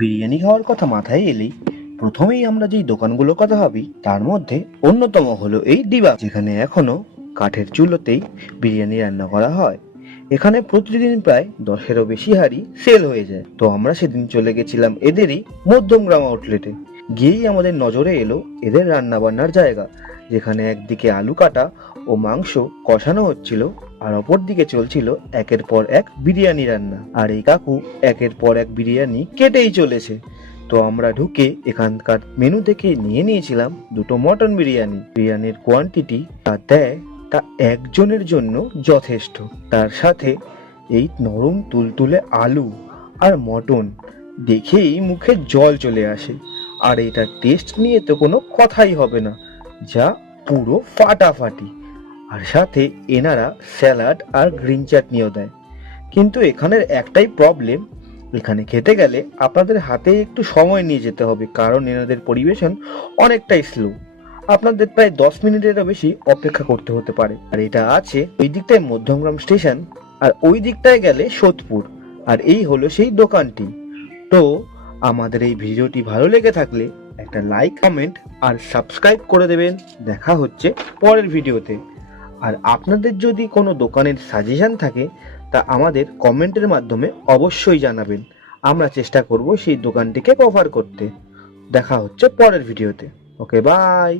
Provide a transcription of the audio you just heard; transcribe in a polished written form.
বিরিয়ানি খাওয়ার কথা মাথায় এলেই প্রথমেই আমরা যেই দোকানগুলোর কথা ভাবি তার মধ্যে অন্যতম হলো এই দিবা, যেখানে এখনো কাঠের চুলোতেই বিরিয়ানি রান্না করা হয়। এখানে প্রতিদিন প্রায় 10-এরও বেশি হাঁড়ি সেল হয়ে যায়। তো আমরা সেদিন চলে গেছিলাম এদেরই মধ্যমগ্রাম আউটলেটে। গিয়েই আমাদের নজরে এলো এদের রান্না বান্নার জায়গা, যেখানে একদিকে আলু কাটা ও মাংস কষানো হচ্ছিল, আর অপর দিকে চলছিল একের পর এক বিরিয়ানি রান্না। আর এই কাকু একের পর এক বিরিয়ানি কেটেই চলেছে। তো আমরা ঢুকে এখানকার মেনু থেকে নিয়ে নিয়েছিলাম দুটো মটন বিরিয়ানি। বিরিয়ানির কোয়ান্টিটি তা দেয় তা একজনের জন্য যথেষ্ট। তার সাথে এই নরম তুলতুলে আলু আর মটন দেখেই মুখে জল চলে আসে। আর এটার টেস্ট নিয়ে তো কোনো কথাই হবে না, যা পুরো ফাটাফাটি। আর সাথে এনারা স্যালাড আর গ্রিন চাটনিও দেয়। কিন্তু এখানের একটাই প্রবলেম, এখানে খেতে গেলে আপনাদের হাতে একটু সময় নিয়ে যেতে হবে, কারণ এনাদের পরিবেশন অনেকটাই স্লো। আপনাদের প্রায় 10 মিনিটেরও বেশি অপেক্ষা করতে হতে পারে। আর এটা আছে ওই দিকটায় মধ্যমগ্রাম স্টেশন, আর ওই দিকটায় গেলে সোদপুর। আর এই হলো সেই দোকানটি। তো আমাদের এই ভিডিওটি ভালো লেগে থাকলে একটা লাইক, কমেন্ট আর সাবস্ক্রাইব করে দেবেন। দেখা হচ্ছে পরের ভিডিওতে। আর আপনাদের যদি কোনো দোকানের সাজেশন থাকে তা আমাদের কমেন্টের মাধ্যমে অবশ্যই জানাবেন। আমরা চেষ্টা করব সেই দোকানটিকে কভার করতে। দেখা হচ্ছে পরের ভিডিওতে। ওকে, বাই।